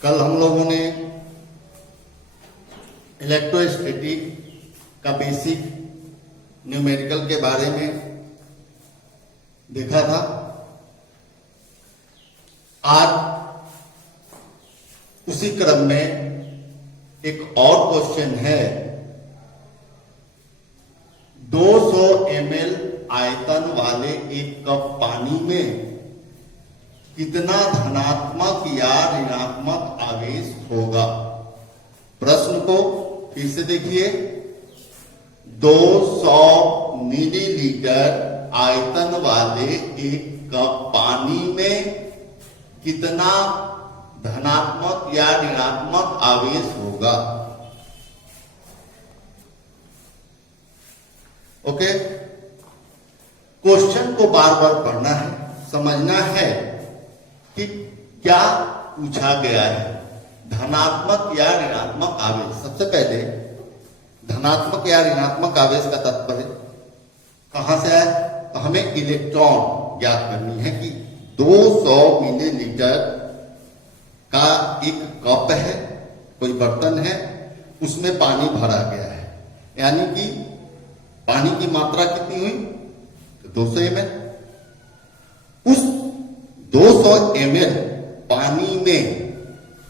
कल हम लोगों ने इलेक्ट्रोस्टैटिक का बेसिक न्यूमेरिकल के बारे में देखा था। आज उसी क्रम में एक और क्वेश्चन है। 200 ml आयतन वाले एक कप पानी में कितना धनात्मक या ऋणात्मक आवेश होगा। प्रश्न को फिर से देखिए। 200 मिलीलीटर आयतन वाले एक कप पानी में कितना धनात्मक या ऋणात्मक आवेश होगा। ओके, क्वेश्चन को बार बार पढ़ना है, समझना है कि क्या पूछा गया है। धनात्मक या ऋणात्मक आवेश। सबसे पहले धनात्मक या ऋणात्मक आवेश का तात्पर्य कहां से आया, तो हमें इलेक्ट्रॉन ज्ञात करनी है कि 200 मिलीलीटर का एक कप है, कोई बर्तन है, उसमें पानी भरा गया है, यानी कि पानी की मात्रा कितनी हुई, तो 200 ml। उस 200 ml पानी में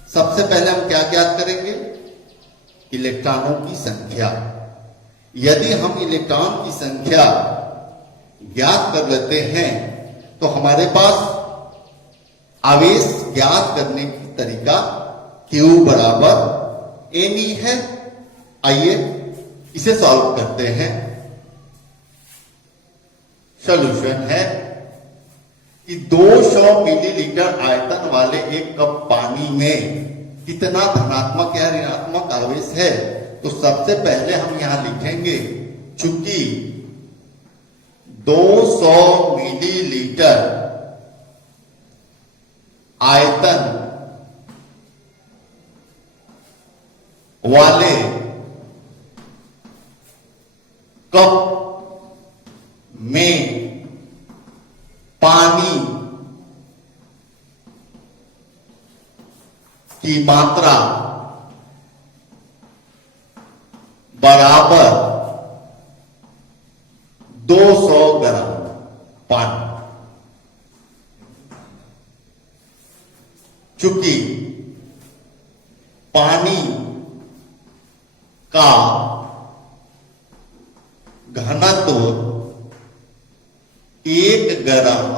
सबसे पहले हम क्या ज्ञात करेंगे, इलेक्ट्रॉनों की संख्या। यदि हम इलेक्ट्रॉन की संख्या ज्ञात कर लेते हैं तो हमारे पास आवेश ज्ञात करने की तरीका Q बराबर Ne है। आइए इसे सॉल्व करते हैं। सॉल्यूशन है कि 200 मिलीलीटर आयतन वाले एक कप पानी में कितना धनात्मक या ऋणात्मक आवेश है। तो सबसे पहले हम यहां लिखेंगे, चूंकि 200 मिलीलीटर आयतन वाले कप में पानी की मात्रा बराबर 200 ग्राम पानी। चूंकि पानी का घनत्व 1 ग्राम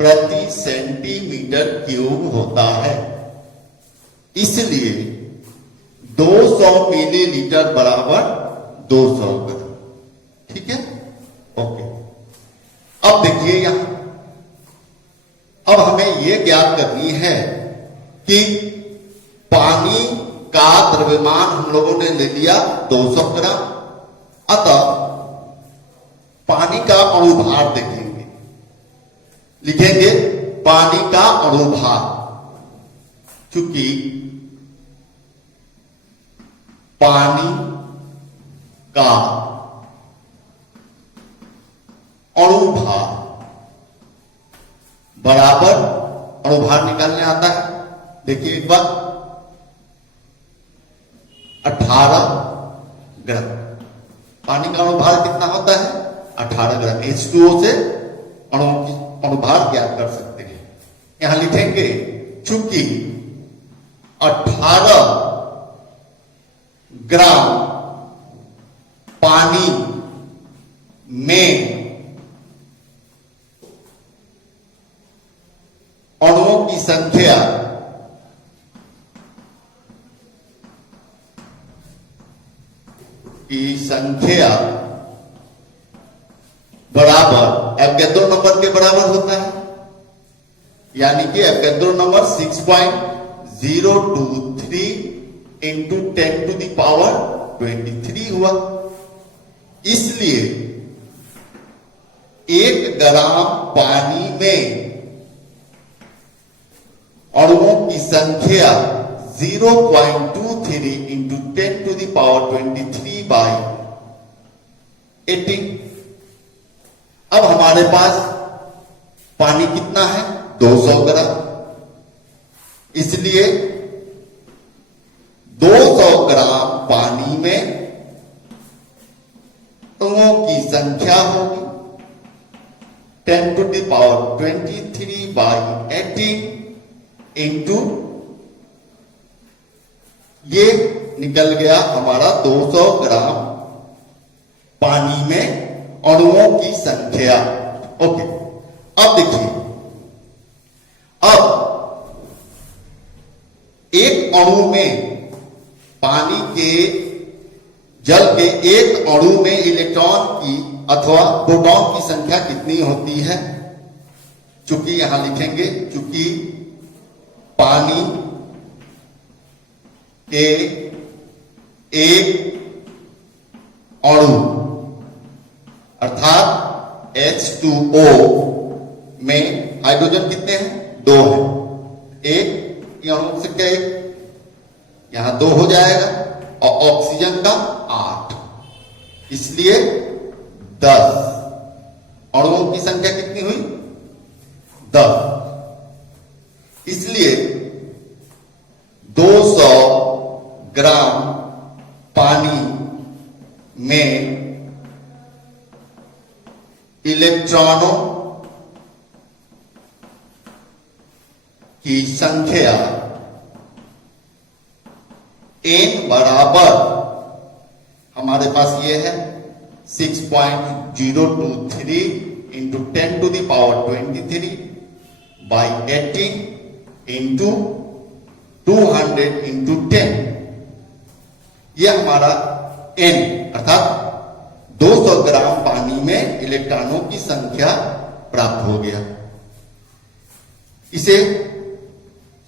प्रति सेंटीमीटर क्यूब होता है, इसलिए 200 मिलीलीटर बराबर 200 ग्राम। ठीक है, ओके। अब देखिए यहां, अब हमें यह ज्ञात करनी है कि पानी का द्रव्यमान हम लोगों ने ले लिया 200 ग्राम, अतः पानी का अणुभार देखेंगे, लिखेंगे पानी का अणुभार। चूंकि पानी का अणुभार बराबर, अणुभार निकालने आता है, देखिए एक बार, 18 ग्राम। पानी का अणुभार कितना होता है, 18 ग्राम। H2O से अणुभार ज्ञात कर सकते हैं। यहां लिखेंगे चूंकि 18 ग्राम पानी में अणुओं की संख्या बराबर एवोगैड्रो नंबर के बराबर होता है, यानी कि Avogadro number 6.023 into 10 to the power 23 हुआ। इसलिए 1 ग्राम पानी में अणुओं की संख्या 0.23 इंटू 10 टू द पावर 23/18। अब हमारे पास पानी कितना है, 200 ग्राम, इसलिए 23/18 इंटू ये निकल गया हमारा 200 ग्राम पानी में अणुओं की संख्या। ओके, अब देखिए, अब एक अणु में पानी के जल के एक अणु में इलेक्ट्रॉन की अथवा प्रोटॉन की संख्या कितनी होती है? चूंकि यहां लिखेंगे, चूंकि पानी के एक अणु अर्थात H2O में हाइड्रोजन कितने हैं? 2 है। एक अणु की संख्या 1, यहां 2 हो जाएगा, और ऑक्सीजन का 8, इसलिए 10। अणुओं की संख्या कितनी हुई? 10। इसलिए 200 ग्राम पानी में इलेक्ट्रॉनों की संख्या n बराबर हमारे पास ये है 6.023 इंटू 10⁻23/18 इंटू 200 इंटू 10। ये हमारा n अर्थात 200 ग्राम पानी में इलेक्ट्रॉनों की संख्या प्राप्त हो गया। इसे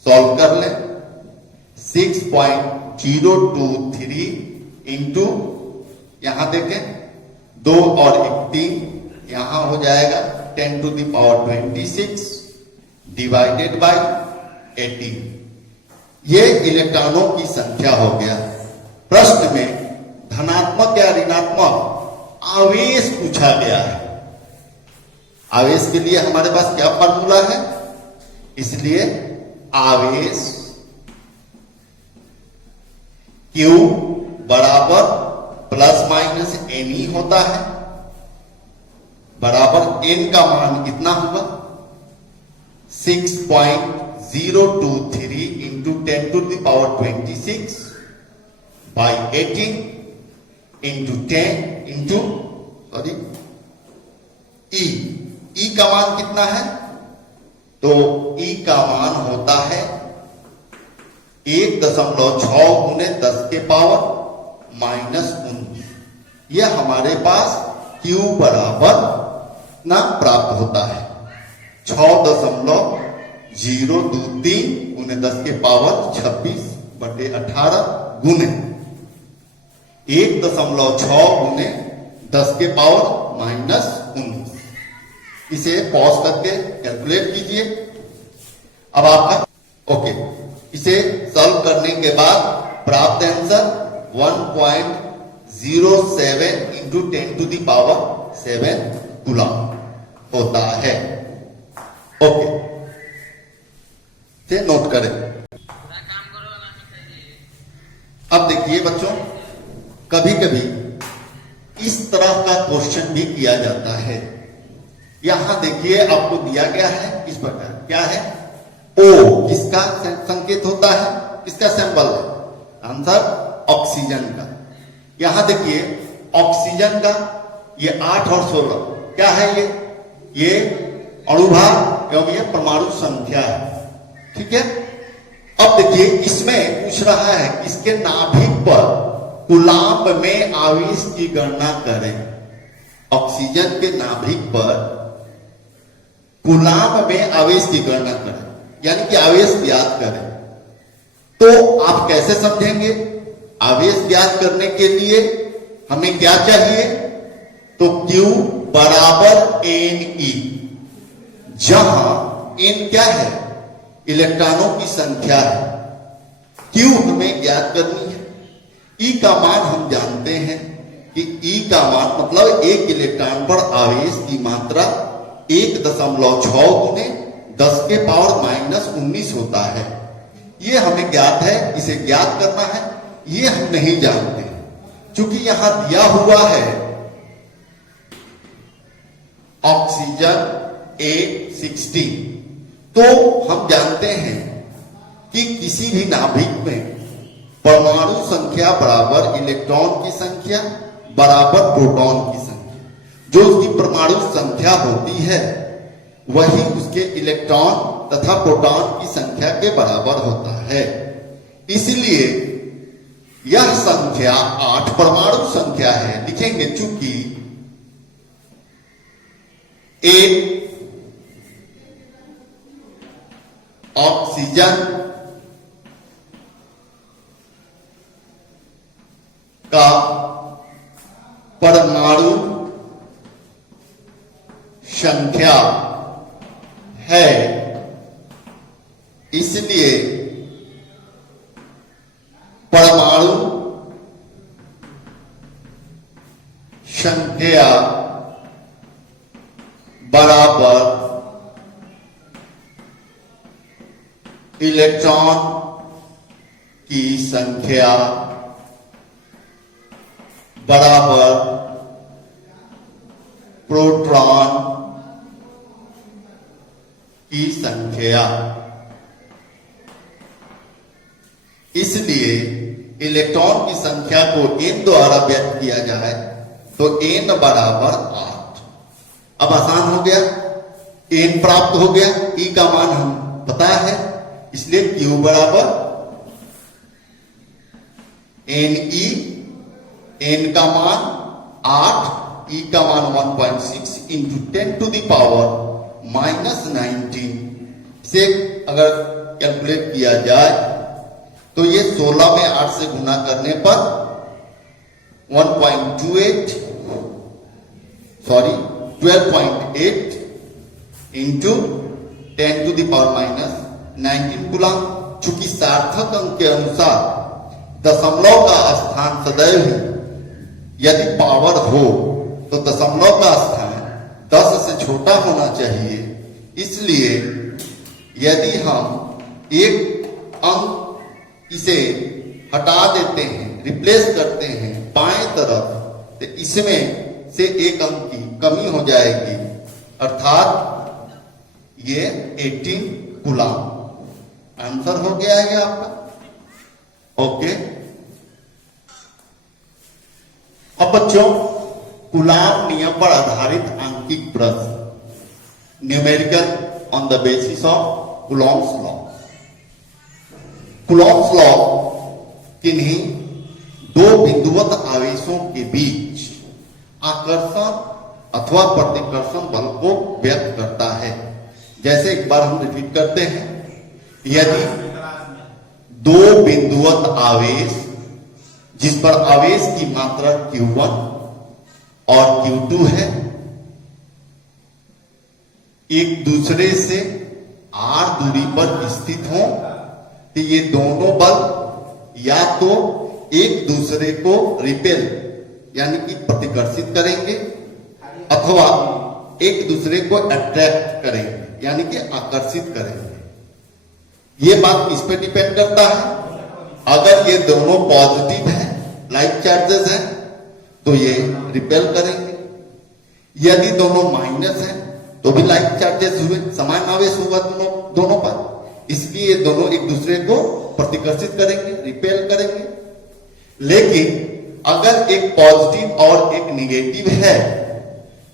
सॉल्व कर लें। 6.023 इंटू, यहां देखें 2 और 1 3, यहां हो जाएगा 10⁻26 डिवाइडेड बाय 18। ये इलेक्ट्रॉनों की संख्या हो गया। प्रश्न में धनात्मक या ऋणात्मक आवेश पूछा गया है। आवेश के लिए हमारे पास क्या फॉर्मूला है? इसलिए आवेश Q बराबर प्लस माइनस n ही होता है, बराबर n का मान कितना होगा? 6.023 इंटू 10⁻26/18 इंटू 10 इंटू E का मान कितना है? तो E का मान होता है 1.6 गुने 10 के पावर -19। यह हमारे पास Q बराबर ना प्राप्त होता है 6.023 गुने 10 के पावर 26/18 गुने 1.6 गुने 10 के पावर -19। इसे पॉज करके कैलकुलेट कीजिए। अब आपका ओके, इसे सॉल्व करने के बाद प्राप्त आंसर 1.07 इंटू 10⁻7 कूलम होता है। ओके, से नोट करें। अब देखिए बच्चों, कभी कभी इस तरह का क्वेश्चन भी किया जाता है। यहां देखिए आपको दिया गया है इस प्रकार, क्या है? O किसका संकेत होता है? किसका सिंबल है? आंसर ऑक्सीजन का। यहां देखिए ऑक्सीजन का ये 8 और 16 क्या है? ये अणुभार एवं ये परमाणु संख्या है। ठीक है। अब देखिए इसमें पूछ रहा है इसके नाभिक पर कूलाम्ब में आवेश की गणना करें। ऑक्सीजन के नाभिक पर कूलाम्ब में आवेश की गणना करें, यानी कि आवेश ज्ञात करें। तो आप कैसे समझेंगे? आवेश ज्ञात करने के लिए हमें क्या चाहिए? तो Q बराबर Ne, जहां N क्या है? इलेक्ट्रॉनों की संख्या है। Q हमें ज्ञात करनी है। E का मान हम जानते हैं कि E का मान मतलब एक इलेक्ट्रॉन पर आवेश की मात्रा 1.6 गुने 10 के पावर -19 होता है। ये हमें ज्ञात है, इसे ज्ञात करना है। ये हम नहीं जानते, क्योंकि यहां दिया हुआ है ऑक्सीजन A16। तो हम जानते हैं कि किसी भी नाभिक में परमाणु संख्या बराबर इलेक्ट्रॉन की संख्या बराबर प्रोटॉन की संख्या। जो उसकी परमाणु संख्या होती है वही उसके इलेक्ट्रॉन तथा प्रोटॉन की संख्या के बराबर होता है। इसलिए यह संख्या 8 परमाणु संख्या है। लिखेंगे चूंकि एक ऑक्सीजन का परमाणु संख्या है, इसलिए परमाणु संख्या बराबर इलेक्ट्रॉन की संख्या बराबर प्रोटॉन की संख्या। इसलिए इलेक्ट्रॉन की संख्या को n द्वारा व्यक्त किया जाए तो n बराबर 8। अब आसान हो गया, n प्राप्त हो गया, E का मान हम पता है, इसलिए Q बराबर Ne, n का मान 8, E का मान 1.6 इंटू 10 टू द पावर -19। इसे अगर कैलकुलेट किया जाए तो ये 16 में 8 से गुना करने पर 12.8 into 10 to the power -19 coulomb. चूंकि सार्थक अंक के अनुसार दशमलव का स्थान सदैव ही यदि पावर हो तो दशमलव का स्थान 10 से छोटा होना चाहिए। इसलिए यदि हम एक अंक इसे हटा देते हैं, रिप्लेस करते हैं बाएं तरफ, तो इसमें से एक अंक की कमी हो जाएगी, अर्थात ये 18 कूलम। आंसर हो गया है आपका। ओके, अब बच्चों कूलॉम नियम पर आधारित आंकिक प्रश्न, numerical on the basis of Coulomb's law. Coulomb's law किन्हीं दो बिंदुवत आवेशों के बीच आकर्षण अथवा प्रतिकर्षण बल को व्यक्त करता है। जैसे एक बार हम रिपीट करते हैं, यदि दो बिंदुवत आवेश जिस पर आवेश की मात्रा Q1 और Q2 है, एक दूसरे से r दूरी पर स्थित हो, तो ये दोनों बल या तो एक दूसरे को रिपेल यानी कि प्रतिकर्षित करेंगे अथवा एक दूसरे को अट्रैक्ट करेंगे यानी कि आकर्षित करेंगे। ये बात किस पे डिपेंड करता है? अगर ये दोनों पॉजिटिव हैं, लाइक चार्जेस हैं, तो ये रिपेल करेंगे। यदि दोनों माइनस हैं तो भी लाइक चार्जेस हुए, समान आवेश हुआ दोनों पर, इसलिए ये दोनों एक दूसरे को प्रतिकर्षित करेंगे, रिपेल करेंगे। लेकिन अगर एक पॉजिटिव और एक निगेटिव है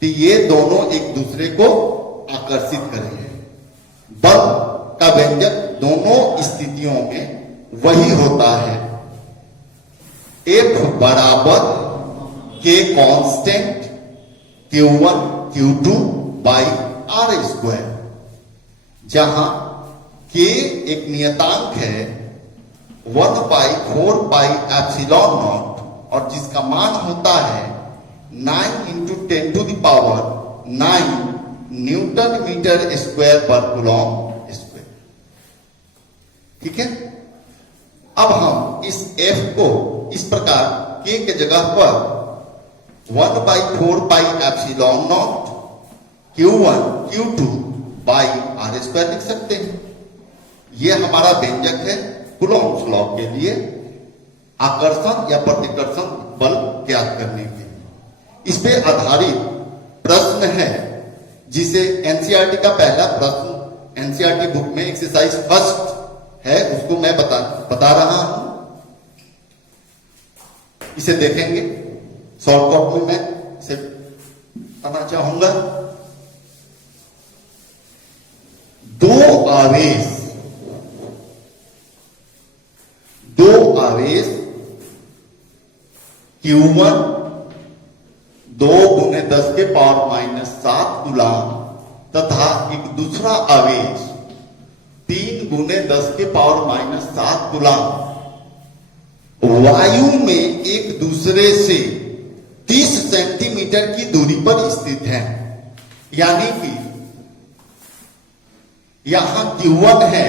तो ये दोनों एक दूसरे को आकर्षित करेंगे। बल का व्यंजक दोनों स्थितियों में वही होता है, F बराबर K constant Q1 Q2 by R square, जहां K एक नियतांक है 1/4 पाई एप्सिलॉन नॉट और जिसका मान होता है 9 into 10 to the power 9 newton metre square पर कूलॉम स्क्वायर। ठीक है, अब हम इस F को इस प्रकार K के जगह पर 1/4 pi epsilon not Q1 Q2 by R square लिख सकते हैं। यह हमारा व्यंजक है कूलॉम्स लॉ के लिए आकर्षण या प्रतिकर्षण बल ज्ञात करने के लिए। इस पे आधारित प्रश्न है, जिसे एनसीईआरटी का पहला प्रश्न एनसीईआरटी बुक में एक्सरसाइज फर्स्ट है, उसको मैं बता रहा हूं। इसे देखेंगे, शॉर्टकट में मैं इसे बताना चाहूंगा। दो आवेश Q1 2 गुने 10 के पावर -7 कूलम तथा एक दूसरा आवेश 3 गुने 10 के पावर -7 कूलम वायु में एक दूसरे से 30 सेंटीमीटर की दूरी पर स्थित है। यानी कि यहां Q1 है,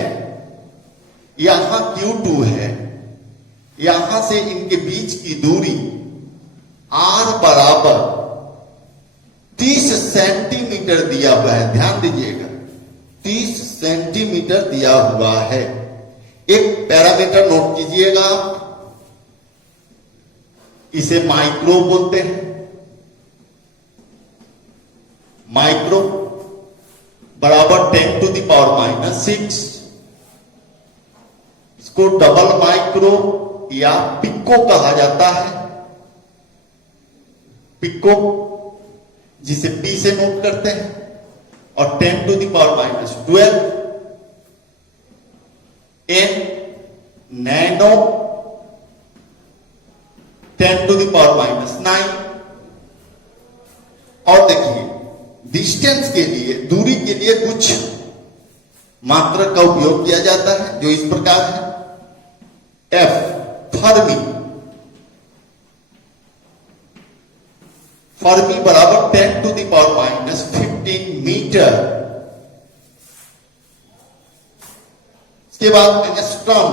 यहां Q2 है, यहां से इनके बीच की दूरी R बराबर 30 सेंटीमीटर दिया हुआ है। ध्यान दीजिएगा, 30 सेंटीमीटर दिया हुआ है। एक पैरामीटर नोट कीजिएगा, इसे माइक्रो बोलते हैं। माइक्रो बराबर 10⁻⁻⁶। इसको डबल माइक्रो या पिको कहा जाता है। पिको जिसे P से नोट करते हैं, और 10⁻⁻12 N नैनो 10⁻⁹। और देखिए, डिस्टेंस के लिए, दूरी के लिए कुछ मात्रक का उपयोग किया जाता है जो इस प्रकार है। F फर्मी बराबर 10⁻⁻15 मीटर। इसके बाद एंगस्ट्रॉम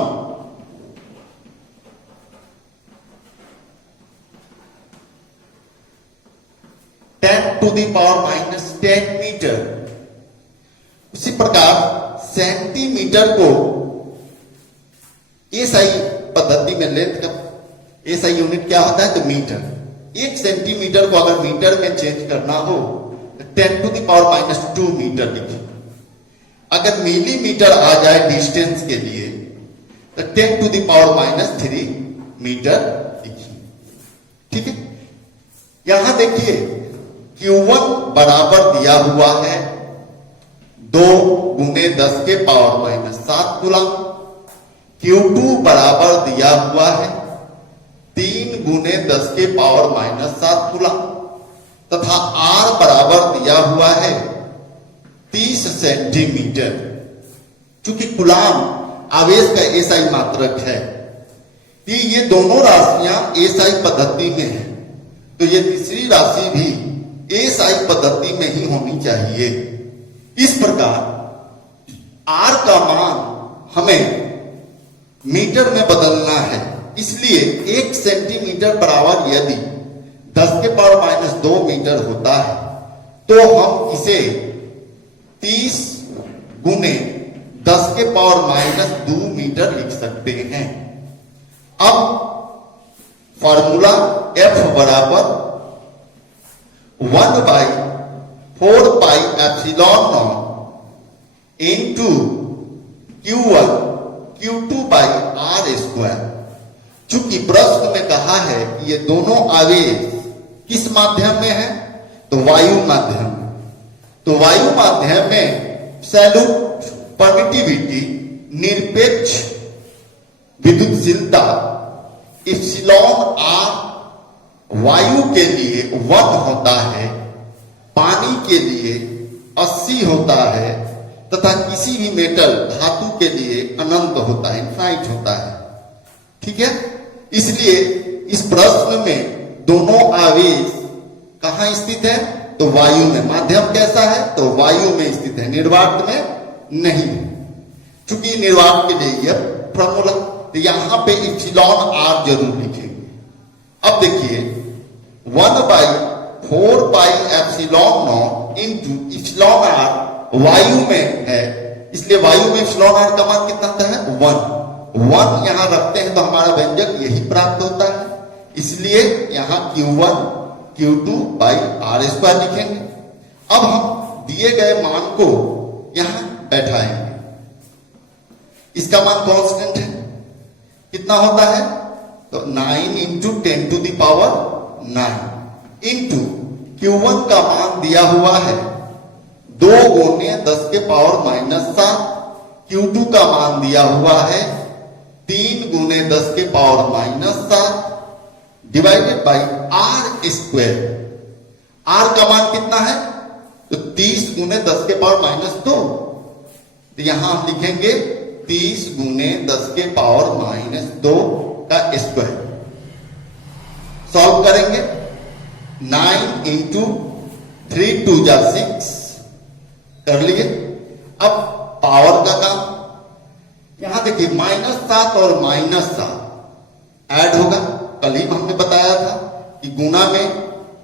10⁻⁻10 मीटर। उसी प्रकार सेंटीमीटर को एसआई पद्धति में लेंथ का एसआई यूनिट क्या होता है, तो मीटर। 1 सेंटीमीटर को अगर मीटर में चेंज करना हो तो 10⁻⁻2 मीटर लिखिए। अगर मिलीमीटर आ जाए डिस्टेंस के लिए तो 10⁻⁻3 मीटर लिखिए। ठीक है, यहां देखिए Q1 बराबर दिया हुआ है 2 गुने 10 के पावर -7 कूलम। Q2 बराबर दिया हुआ है 3 गुने 10 के पावर -7 कूलम तथा R बराबर दिया हुआ है 30 सेंटीमीटर। चूंकि कूलम आवेश का एसआई मात्रक है, ये दोनों राशियां एसआई पद्धति में है, तो ये तीसरी राशि भी एसआई पद्धति में ही होनी चाहिए। इस प्रकार R का मान हमें मीटर में बदलना है, इसलिए 1 सेंटीमीटर बराबर यदि 10 के पावर -2 मीटर होता है तो हम इसे 30 गुने 10 के पावर -2 मीटर लिख सकते हैं। अब फॉर्मूला F बराबर 1/4πε0 इंटू Q1 Q2/R²। चूंकि प्रश्न में कहा है कि ये दोनों आवेश किस माध्यम में है, तो वायु माध्यम में। तो वायु माध्यम में एब्सोल्यूट परमिटिविटी, निरपेक्ष विद्युतशीलता εr वायु के लिए 1 होता है, पानी के लिए 80 होता है तथा किसी भी मेटल धातु के लिए अनंत होता है, इनफाइनाइट होता है। ठीक है, इसलिए इस प्रश्न में दोनों आवेश कहां स्थित है, तो वायु में। माध्यम कैसा है, तो वायु में स्थित है, निर्वात में नहीं है। चूंकि निर्वात के लिए यह फॉर्मूला, तो यहां पे εr जरूर लिखेंगे। अब देखिए 1/4πε0 इंटू εr वायु में है, इसलिए वायु में εr का मान कितना आता है, 1 यहां रखते हैं तो हमारा व्यंजक यही प्राप्त होता है। इसलिए यहां Q1 Q2/R² लिखेंगे। अब हम दिए गए मान को यहां बैठाएंगे। इसका मान कांस्टेंट है, कितना होता है? तो 9 into 10 to the power 9 into Q1 का मान दिया हुआ है 2 गुने 10 के पावर -7। Q2 का मान दिया हुआ है 3 गुने 10 के power -7 divided by R square. R का मान कितना है? तो 30 गुने 10 के पावर -2। तो यहां हम लिखेंगे 30 गुने 10 के पावर -2 का स्क्वायर। सॉल्व करेंगे। 9 इंटू 3 2 जा 6 कर लिए। अब पावर का काम, यहां देखिए -7 और -7 ऐड होगा। कल ही हमने बताया था कि गुना में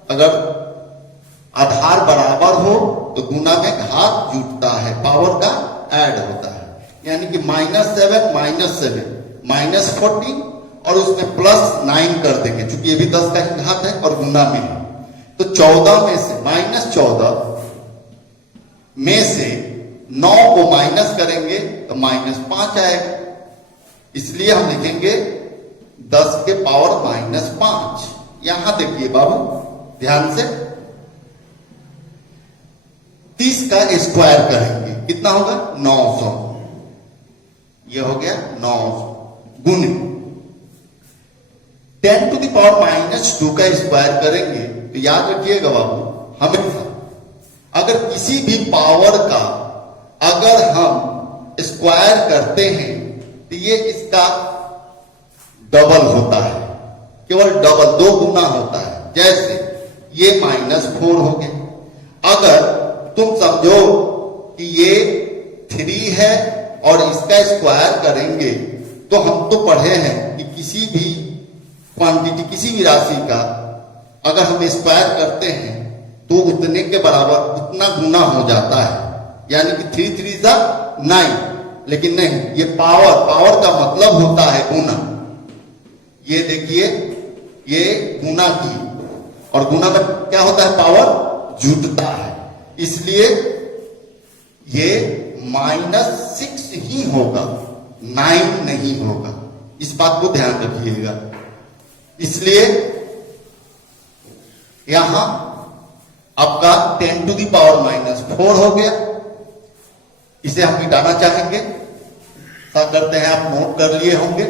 अगर आधार बराबर हो तो गुना में घात जुटता है, पावर का ऐड होता है। यानी कि -7 -14 और उसमें +9 कर देंगे, क्योंकि ये भी 10 का ही घात है और गुना में है। तो 14 में से -14 में से 9 को माइनस करेंगे तो -5 आएगा। इसलिए हम लिखेंगे 10 के पावर -5। यहां देखिए बाबू ध्यान से, 30 का स्क्वायर करेंगे, कितना होगा? 900। ये हो गया 900 गुने 10 टू द पावर -2 का स्क्वायर करेंगे। तो याद रखिएगा बाबू, हमेशा अगर किसी भी पावर का अगर हम स्क्वायर करते हैं तो ये इसका डबल होता है, केवल डबल 2 गुना होता है। जैसे ये -4 हो गया। अगर तुम समझो कि ये 3 है और इसका स्क्वायर करेंगे, तो हम तो पढ़े हैं कि किसी भी क्वांटिटी, किसी भी राशि का अगर हम स्क्वायर करते हैं तो उतने के बराबर उतना गुना हो जाता है। यानी कि 3 3 जा 9। लेकिन नहीं, ये पावर का मतलब होता है गुना। ये देखिए, ये गुना की, और गुना में क्या होता है? पावर जुटता है। इसलिए ये -6 ही होगा, 9 नहीं होगा। इस बात को ध्यान रखिएगा। इसलिए यहां आपका 10 टू द पावर -4 हो गया। इसे हम मिटाना चाहेंगे। ऐसा करते हैं, आप नोट कर लिए होंगे,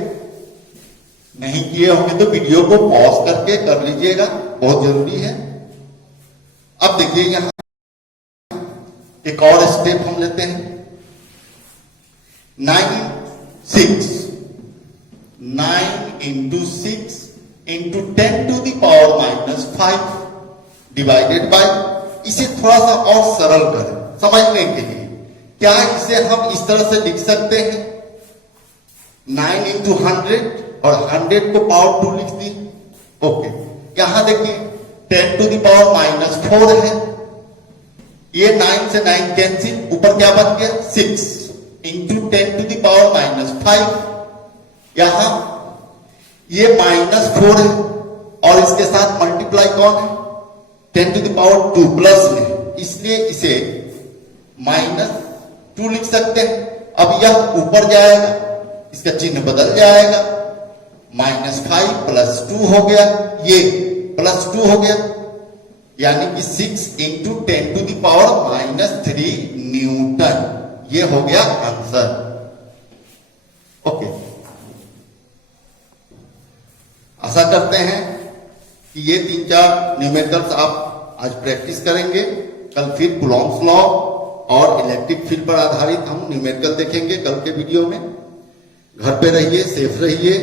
नहीं किए होंगे तो वीडियो को पॉज करके कर लीजिएगा, बहुत जरूरी है। अब देखिए यहां एक और स्टेप हम लेते हैं। 9 into 6 into 10 to the power -5 divided by, इसे थोड़ा सा और सरल करें समझने के लिए। क्या इसे हम इस तरह से लिख सकते हैं? 9 इंटू 100 और 100 को पावर 2 लिख दी। ओके, यहां देखिए 10 टू द पावर -4 है। ये 9 से 9 कैंसिल, ऊपर क्या बच गया? 6 इंटू 10 टू द पावर -5। यहां ये -4 है और इसके साथ मल्टीप्लाई कौन है? 10 टू द पावर 2 प्लस में, इसलिए इसे -2 लिख सकते हैं। अब यह ऊपर जाएगा, इसका चिन्ह बदल जाएगा, -5 + 2 हो गया, ये +2 हो गया। यानी कि 6 into 10 to the power -3 newton. ये हो गया आंसर। ओके, आशा करते हैं कि ये 3-4 न्यूमेरिकल्स आप आज प्रैक्टिस करेंगे। कल फिर कूलॉम्स लॉ और इलेक्ट्रिक फील्ड पर आधारित हम न्यूमेरिकल देखेंगे कल के वीडियो में। घर पे रहिए, सेफ रहिए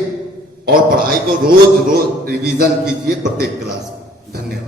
और पढ़ाई को रोज रोज रिवीजन कीजिए प्रत्येक क्लास में। धन्यवाद।